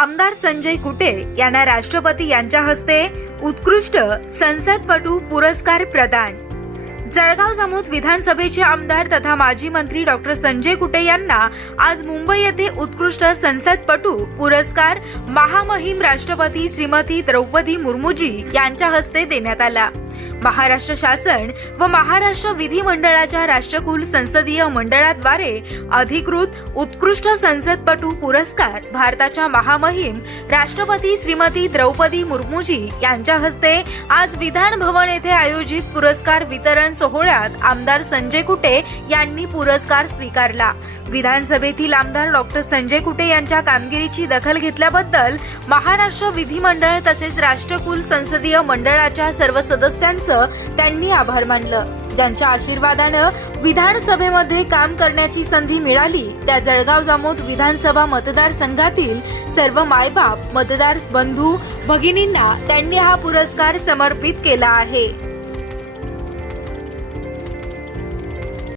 आमदार संजय कुटे यांना राष्ट्रपती यांच्या हस्ते उत्कृष्ट संसदपटू पुरस्कार प्रदान. जळगाव जामोद विधानसभेचे आमदार तथा माजी मंत्री डॉक्टर संजय कुटे यांना आज मुंबई येथे उत्कृष्ट संसदपटू पुरस्कार महामहिम राष्ट्रपती श्रीमती द्रौपदी मुर्मूजी यांच्या हस्ते देण्यात आला. महाराष्ट्र शासन व महाराष्ट्र विधिमंडळाच्या राष्ट्रकुल संसदीय मंडळाद्वारे अधिकृत उत्कृष्ट संसदपटू पुरस्कार भारताच्या महामहिम राष्ट्रपती श्रीमती द्रौपदी मुर्मूजी यांच्या हस्ते आज विधान भवन येथे आयोजित पुरस्कार वितरण सोहळ्यात आमदार संजय कुटे यांनी पुरस्कार स्वीकारला. विधानसभेतील आमदार डॉक्टर संजय कुटे यांच्या कामगिरीची दखल घेतल्याबद्दल महाराष्ट्र विधिमंडळ तसेच राष्ट्रकुल संसदीय मंडळाच्या सर्व सदस्यांचं त्यांनी आभार मानलं. ज्यांच्या आशीर्वादानं विधानसभेमध्ये काम करण्याची संधी मिळाली त्या जळगाव जामोद विधानसभा मतदारसंघातील सर्व मायबाप मतदार बंधू भगिनींना त्यांनी हा पुरस्कार समर्पित केला आहे.